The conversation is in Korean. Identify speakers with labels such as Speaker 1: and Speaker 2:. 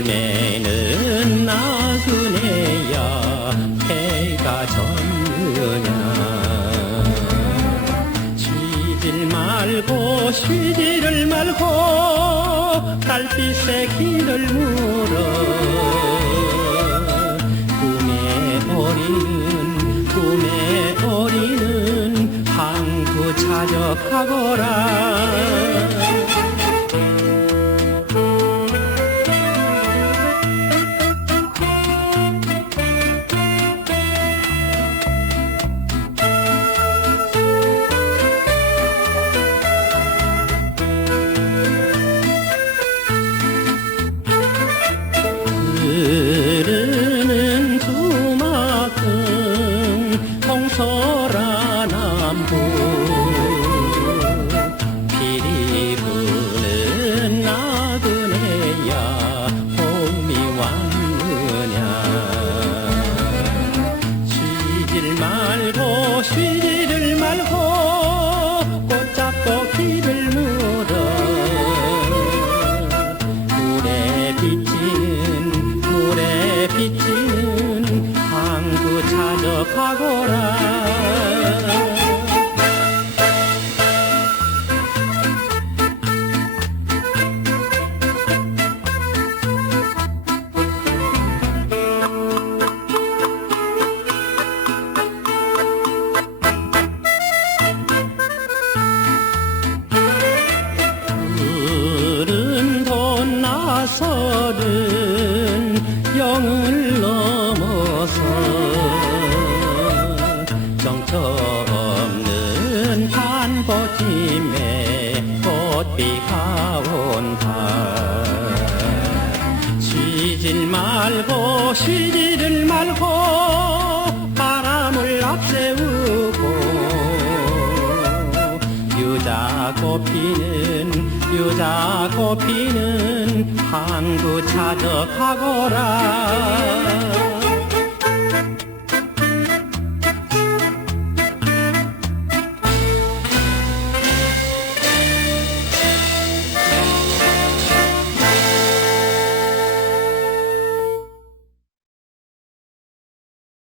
Speaker 1: 헤매는 나그네야 해가 졌느냐. 쉬질 말고 쉬지를 말고 달빛의 길을 물어. 꿈에 어리는 꿈에 어리는 항구 자적하거라. 피리 부는 나그네야. 봄이 왔느냐. 쉬질 말고 쉬지를 말고 꽃 잡고 길을 물어. 물에 비치는 물에 비치는 항구 찾아가거라 돈 나서는 영을 넘어서 정처 없는 한보찜에 꽃비가 온다 쉬질 말고 쉬지를 말고 바람을 앞세우고 유자 꽃 피는 유자 꽃 피는 항구 찾아가거라